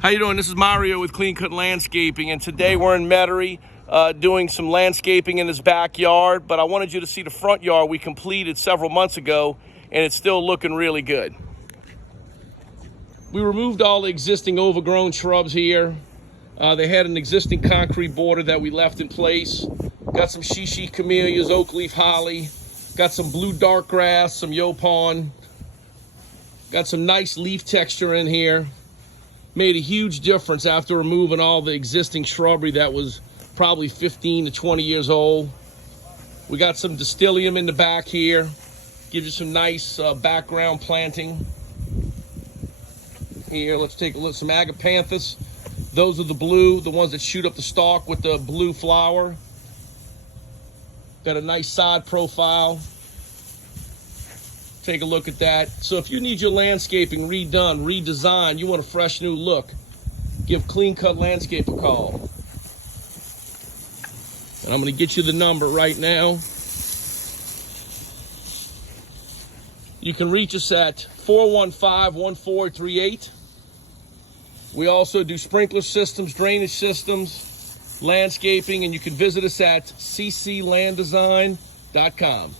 How you doing? This is Mario with Clean Cut Landscaping, and today we're in Metairie doing some landscaping in his backyard, but I wanted you to see the front yard we completed several months ago, and it's still looking really good. We removed all the existing overgrown shrubs here. They had an existing concrete border that we left in place. Got some shishi camellias, oak leaf holly, got some blue dark grass, some yaupon. Got some nice leaf texture in here. Made a huge difference after removing all the existing shrubbery that was probably 15 to 20 years old. We got some distilleum in the back here. Gives you some nice background planting. Here, let's take a look. Some agapanthus. Those are the blue, the ones that shoot up the stalk with the blue flower. Got a nice side profile. Take a look at that. So if you need your landscaping redone, redesigned, you want a fresh new look, give Clean Cut Landscape a call. And I'm going to get you the number right now. You can reach us at 415-1438. We also do sprinkler systems, drainage systems, landscaping, and you can visit us at cclanddesign.com.